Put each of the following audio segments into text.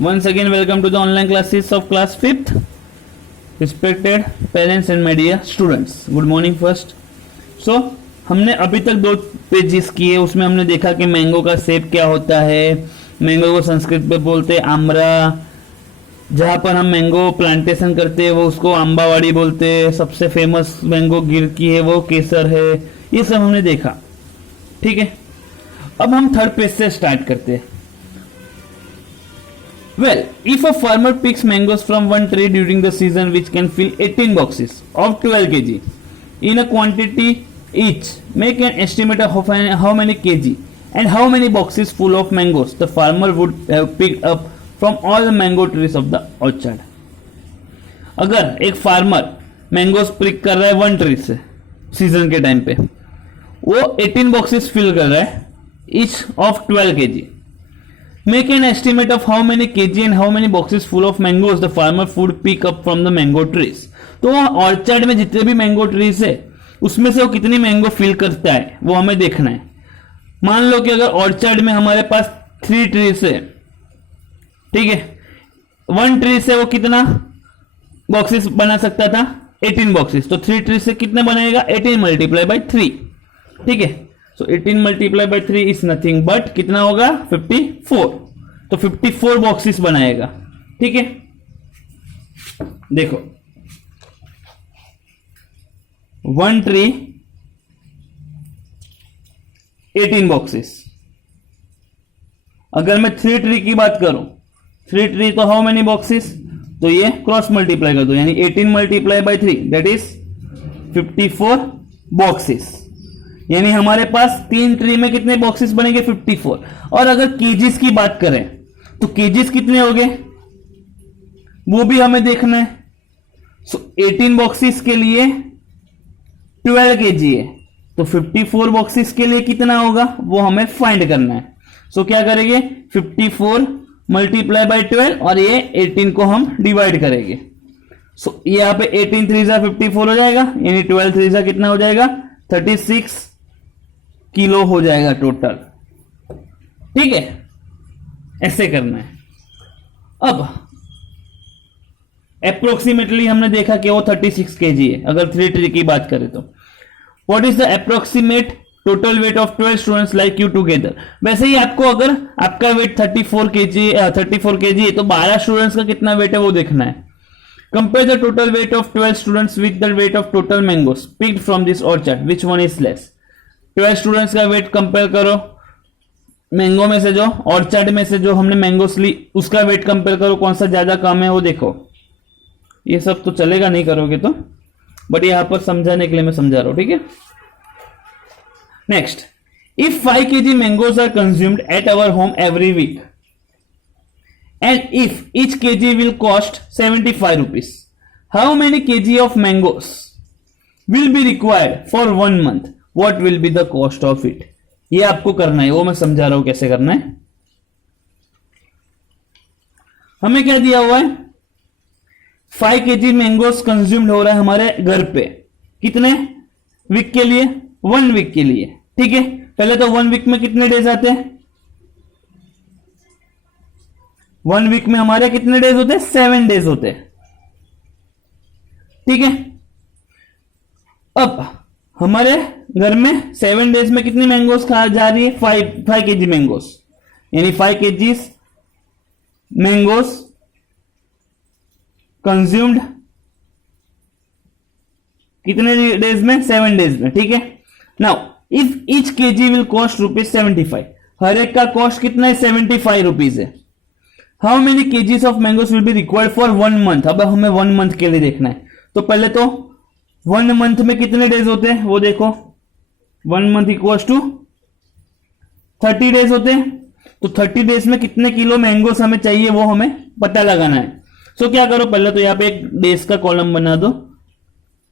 Once again, welcome to the online classes of class 5th. Respected parents and my dear students, good morning first. So, हमने अभी तक 2 pages किए, उसमें हमने देखा कि मैंगो का सेब क्या होता है। मैंगो को संस्कृत में बोलते हैं आम्रा, जहाँ पर हम मैंगो प्लांटेशन करते हैं वो उसको आंबावाड़ी बोलते हैं। सबसे फेमस मैंगो गिर की है वो केसर है। ये सब हमने देखा, ठीक है। अब हम थर्ड पेज से स्टार्ट करते हैं। Well, if a farmer picks mangoes from one tree during the season which can fill 18 boxes of 12 kg in a quantity each, make an estimate of how many kg and how many boxes full of mangoes the farmer would have picked up from all the mango trees of the orchard. अगर एक farmer mangoes pick कर रहा है 1 tree से season के time पे, वो 18 boxes fill कर रहा है each of 12 kg. Make an estimate of how many kg and how many boxes full of mangoes the farmer would pick up from the mango trees. तो orchard में जितने भी मैंगो ट्रीज है उसमें से वो कितनी मैंगो फिल करता है वो हमें देखना है। मान लो कि अगर ऑर्चर्ड में हमारे पास 3 ट्रीज है, ठीक है, 1 ट्री से वो कितना बॉक्सेस बना सकता था? 18 बॉक्सेस। तो 3 ट्री से कितने बनाएगा? 18 मल्टीप्लाई बाई 3, ठीक है। So 18 multiply by 3 is nothing but कितना होगा? 54। तो 54 बॉक्सेस बनाएगा, ठीक है। देखो 1 ट्री 18 बॉक्सेस। अगर मैं 3 ट्री की बात करूं, 3 ट्री तो हाउ मेनी बॉक्सेस? तो ये क्रॉस मल्टीप्लाई कर दो, यानी 18 multiply by 3 that is 54 boxes. यानी हमारे पास 3 ट्री में कितने बॉक्सेस बनेंगे? 54। और अगर केजीज की बात करें तो केजीज कितने हो गए वो भी हमें देखना है। सो 18 बॉक्सेस के लिए 12 केजी है, तो 54 बॉक्सेस के लिए कितना होगा वो हमें फाइंड करना है। सो क्या करेंगे? 54 मल्टीप्लाई बाई 12 और ये 18 को हम डिवाइड करेंगे। सो यहां पे 18 3 जा 54 हो जाएगा, यानी 12 3 जा कितना हो जाएगा? 36 किलो हो जाएगा टोटल, ठीक है। ऐसे करना है। अब अप्रोक्सीमेटली हमने देखा कि वो 36 केजी है अगर 3 ट्री की बात करें तो। What is the approximate total weight of 12 students like you together? वैसे ही आपको अगर आपका वेट 34 केजी है तो 12 स्टूडेंट्स का कितना वेट है वो देखना है। Compare the total weight of 12 students with the weight of total mangoes picked from this orchard, which one is less? 12 students का वेट कंपेयर करो मैंगो में से, जो ऑर्चर्ड में से जो हमने मैंगोस ली उसका वेट कंपेयर करो, कौन सा ज्यादा कम है वो देखो। ये सब तो चलेगा नहीं करोगे तो, बट यहां पर समझाने के लिए मैं समझा रहा हूं, ठीक है। Next, if 5 kg mangoes are consumed at our home every week and if each kg will cost 75 rupees, how many kg of mangoes will be required for 1 month? What will be the cost of it? ये आपको करना है, वो मैं समझा रहा हूं कैसे करना है। हमें क्या दिया हुआ है? 5 kg मैंगोस कंज्यूम्ड हो रहा है हमारे घर पे, कितने वीक के लिए? 1 वीक के लिए, ठीक है। पहले तो 1 वीक में कितने डेज आते हैं? 1 वीक में हमारे कितने डेज होते हैं? 7 डेज होते हैं, ठीक है। अब हमारे घर में 7 डेज में कितनी मैंगोस खा जा रही है? 5 केजी मैंगोस, यानी 5 केजी मैंगोस कंज्यूम्ड कितने डेज में? 7 डेज में, ठीक है। Now if each KG will cost ₹75, हर एक का कॉस्ट कितना है? 75 रुपीज है। How many KGs of mangoes will be required for 1 month? अब हमें 1 मंथ के लिए देखना है। तो पहले तो 1 मंथ में कितने डेज होते हैं वो देखो। 1 मंथ इक्वल्स टू 30 डेज होते हैं। तो 30 डेज में कितने किलो मैंगोस हमें चाहिए वो हमें पता लगाना है। सो क्या करो, पहले तो यहाँ पे एक डेज का कॉलम बना दो,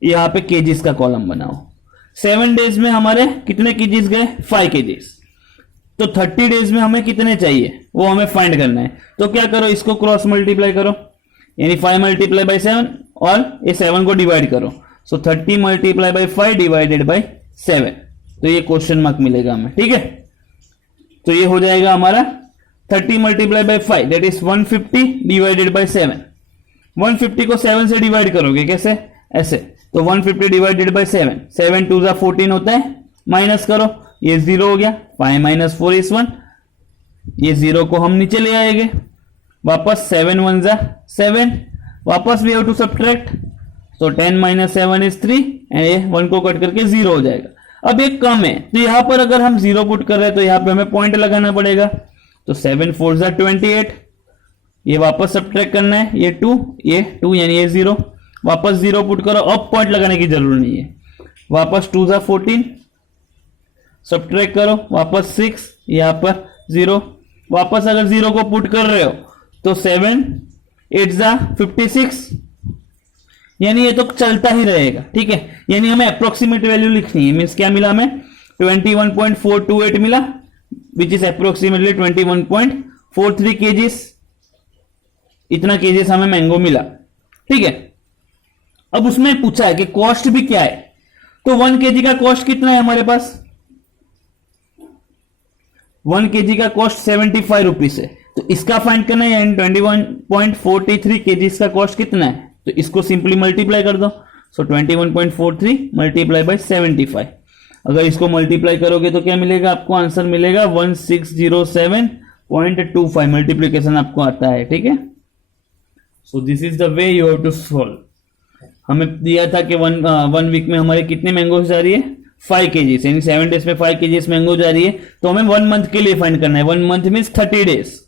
यहाँ पे केजीज का कॉलम बनाओ। 7 डेज में हमारे कितने केजीज गए? 5 केजीज। तो 30 डेज में हमें कितने चाहिए वो हमें फाइंड करना है। तो क्या करो, इसको क्रॉस मल्टीप्लाई करो, यानी 5 मल्टीप्लाई बाई 7 और ये 7 को डिवाइड करो। सो 30 मल्टीप्लाई बाई 5 डिवाइडेड बाई 7, तो ये क्वेश्चन मार्क मिलेगा हमें, ठीक है। तो ये हो जाएगा हमारा 30 multiply by 5 that is 150 divided by 7। 150 को 7 से डिवाइड करोगे कैसे, ऐसे, तो 150 डिवाइडेड बाय 7, 7 2 14 होता है, माइनस करो, ये 0 हो गया, 5 माइनस 4 इज 1, ये 0 को हम नीचे ले आएंगे, वापस 7 1 7, वापस वी हैव टू सब्ट्रैक्ट, तो 10 माइनस 7 इज 3 एंड ये 1 को कट करके 0 हो जाएगा। अब एक कम है, तो यहां पर अगर हम 0 पुट कर रहे हैं तो यहां पे हमें पॉइंट लगाना पड़ेगा, तो 7 4 28, ये वापस सब्ट्रैक्ट करना है, ये 2 यानी ये 0, वापस 0 पुट करो, अब पॉइंट लगाने की जरूरत नहीं है, वापस 2 14, सब्ट्रैक्ट करो, वापस 6, यहां पर 0, वापस अगर 0 को पुट कर रहे हो तो 7 8 56, यानी ये तो चलता ही रहेगा, ठीक है। यानी हमें अप्रोक्सीमेट वैल्यू लिखनी है, मींस क्या मिला हमें 21.428 मिला, विच इज अप्रोक्सीमेटली 21.43 केजीस, इतना केजीस हमें मैंगो मिला, ठीक है। अब उसमें पूछा है कि कॉस्ट भी क्या है, तो 1 केजी का कॉस्ट कितना है हमारे पास, 1 केजी का कॉस्ट 75 रुपीज है, तो इसका फाइंड करना है, यानी 21.43 केजीस का कॉस्ट कितना है, तो इसको सिंपली मल्टीप्लाई कर दो, सो 21.43 मल्टीप्लाई बाय 75, अगर इसको मल्टीप्लाई करोगे तो क्या मिलेगा आपको, आंसर मिलेगा 1607.25, मल्टीप्लीकेशन आपको आता है, ठीक है। So this is the way you have to solve. हमें दिया था कि वन वीक में हमारे कितने मैंगोज जा रही है, 5 केजीस, यानी 7 डेज में 5 केजीस मैंगो जा रही है, तो हमें 1 मंथ के लिए फाइंड करना है, 1 मंथ मीन्स 30 डेज,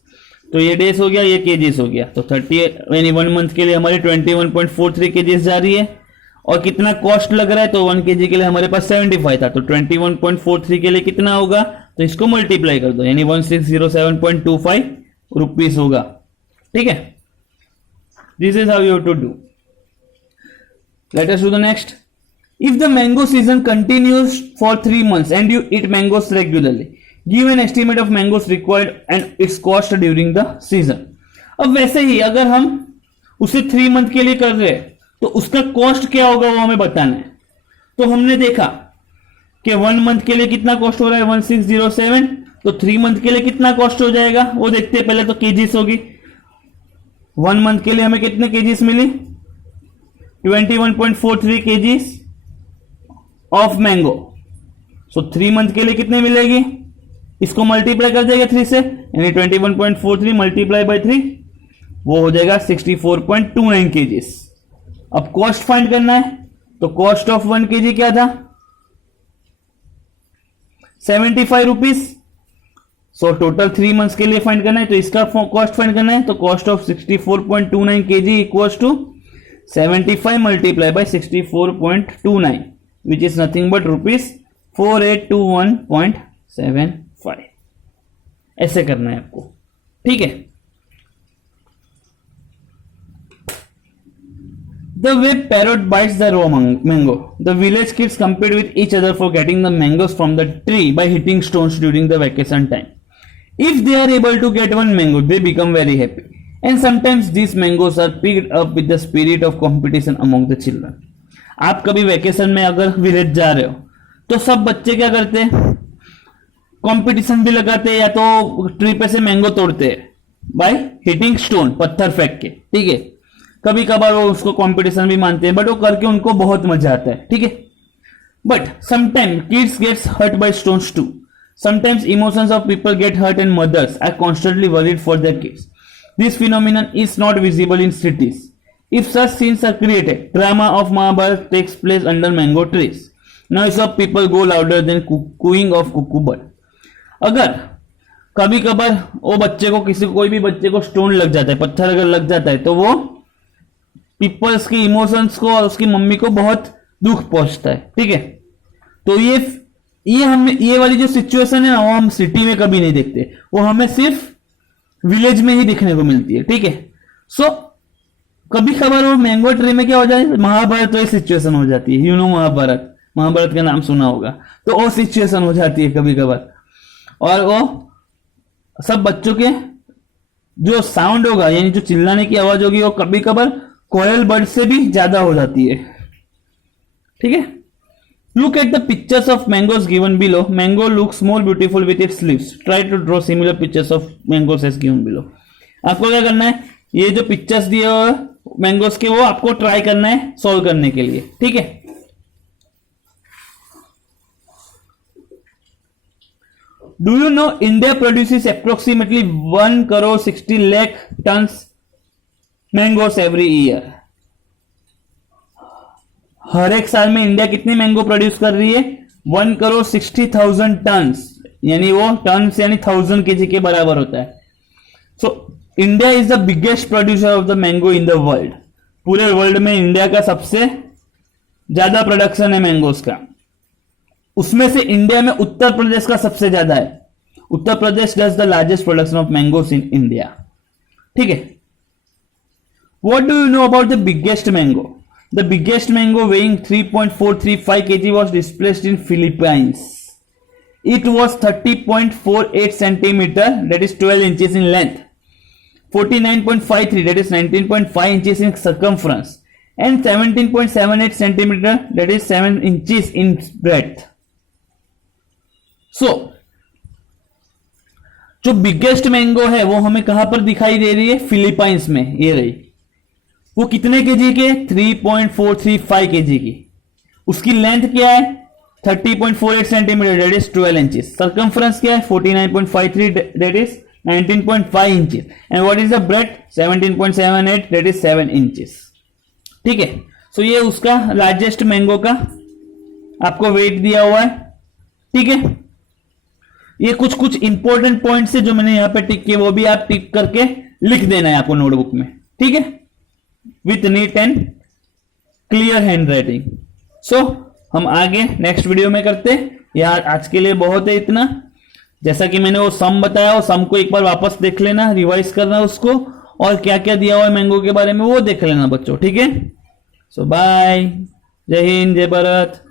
तो ये डेज हो गया, ये केजीस हो गया, तो 30 यानी 1 मंथ के लिए हमारे 21.43 केजीस जा रही है, और कितना कॉस्ट लग रहा है, तो 1 केजी के लिए हमारे पास 75 था, तो 21.43 के लिए कितना होगा, तो इसको मल्टीप्लाई कर दो, यानी 1607.25 रुपीस होगा, ठीक है। This is how you have to do. Let us do the next. If the mango season continues for 3 months and you eat mangoes regularly, give an estimate of mangoes required and its cost during the season. अब वैसे ही अगर हम उसे 3 month के लिए कर रहे हैं तो उसका कॉस्ट क्या होगा वो हमें बताना है। तो हमने देखा कि 1 मंथ के लिए कितना कॉस्ट हो रहा है 1607, तो 3 मंथ के लिए कितना कॉस्ट हो जाएगा वो देखते हैं पहले, तो केजीस होगी। 1 मंथ के लिए हमें कितने केजीस मिली, 21.43 kgs of mango. So 3 month के लिए कितने मिलेगी, इसको मल्टीप्लाई कर देगा 3 से, यानी 21.43 मल्टीप्लाई बाय 3 वो हो जाएगा 64.29 केजीस। अब कॉस्ट फाइंड करना है, तो कॉस्ट ऑफ 1 केजी क्या था 75 रुपीज। सो टोटल 3 मंथ्स के लिए फाइंड करना है, तो इसका कॉस्ट फाइंड करना है, तो cost of 64.29 kg equals to 75 multiply by 64.29 which is nothing but ₹4821.75। ऐसे करना है आपको, ठीक है। The way parrot bites the raw mango, the village kids compete with each other for getting the mangoes from the tree by hitting stones during the vacation time. If they are able to get one mango, they become very happy. And sometimes these mangoes are picked up with the spirit of competition among the children. आप कभी vacation में अगर village जा रहे हो तो सब बच्चे क्या करते हैं, कंपटीशन भी लगाते हैं या तो ट्री पे से मैंगो तोड़ते हैं बाय हिटिंग स्टोन, पत्थर फेंक के, ठीक है। कभी कभार वो उसको कंपटीशन भी मानते हैं, बट वो करके उनको बहुत मजा आता है, ठीक है। But sometime kids gets hurt by stones too. Sometimes emotions of people get hurt and mothers are constantly worried for their kids. This phenomenon is not visible in cities. If such scenes are created, drama of Mahabharata takes place under mango trees. Noise of people go louder than cooing of cuckoo bird. अगर कभी कभार वो बच्चे को कोई भी बच्चे को स्टोन लग जाता है, पत्थर अगर लग जाता है, तो वो पीपल्स के इमोशंस को और उसकी मम्मी को बहुत दुख पहुंचता है, ठीक है। तो ये वाली जो सिचुएशन है ना, वो हम सिटी में कभी नहीं देखते, वो हमें सिर्फ विलेज में ही दिखने को मिलती है, ठीक है। सो कभी कभार वो मैंगो ट्री में क्या हो जाए, महाभारत तो सिचुएशन हो जाती है, महाभारत का नाम सुना होगा, तो वो सिचुएशन हो जाती है कभी कभार। और वो सब बच्चों के जो साउंड होगा, यानी जो चिल्लाने की आवाज होगी, वो कभी कभार कोयल बर्ड से भी ज्यादा हो जाती है, ठीक है। Look at the pictures of mangoes given below. Mango looks more beautiful with its leaves. Try to draw similar pictures of mangoes as given below. आपको क्या करना है, ये जो पिक्चर्स दिए हुए मैंगोस के वो आपको ट्राई करना है सॉल्व करने के लिए, ठीक है। Do you know India produces approximately 1 crore 60 lakh tons mangoes every year? हर एक साल में इंडिया कितनी मैंगो प्रोड्यूस कर रही है? 1 करोड़ 60,000 टन, यानी वो टन यानी 1000 केजी के बराबर होता है। So India is the biggest producer of the mango in the world. पूरे वर्ल्ड में इंडिया का सबसे ज्यादा प्रोडक्शन है मैंगोस का। उसमें से इंडिया में उत्तर प्रदेश का सबसे ज्यादा है। Uttar Pradesh does the largest production of mangoes in India, ठीक है। What do you know about the biggest mango? The biggest mango weighing 3.435 kg was displaced in Philippines. It was 30.48 centimeter, that is 12 inches in length, 49.53, that is 19.5 inches in circumference, and 17.78 centimeter, that is 7 inches in breadth. So, जो biggest mango है वो हमें कहां पर दिखाई दे रही है? Philippines में, ये रही। वो कितने केजी के? 3.435 केजी की। उसकी लेंथ क्या है? 30.48 centimetre, that is 12 inches. Circumference क्या है? 49.53, that is 19.5 inches. And what is the breadth? 17.78, that is 7 inches, ठीक है। सो ये उसका लार्जेस्ट मैंगो का आपको वेट दिया हुआ है, ठीक है। ये कुछ इंपॉर्टेंट पॉइंट्स है जो मैंने यहां पे टिक किए, वो भी आप टिक करके लिख देना है आपको नोटबुक में, ठीक है, with neat and clear handwriting. So हम आगे नेक्स्ट वीडियो में करते हैं। यार आज के लिए बहुत है इतना। जैसा कि मैंने वो सम बताया, वो सम को एक बार वापस देख लेना, रिवाइज करना उसको, और क्या क्या दिया हुआ है मैंगो के बारे में वो देख लेना बच्चों, ठीक है। सो बाय, जय हिंद, जय भारत।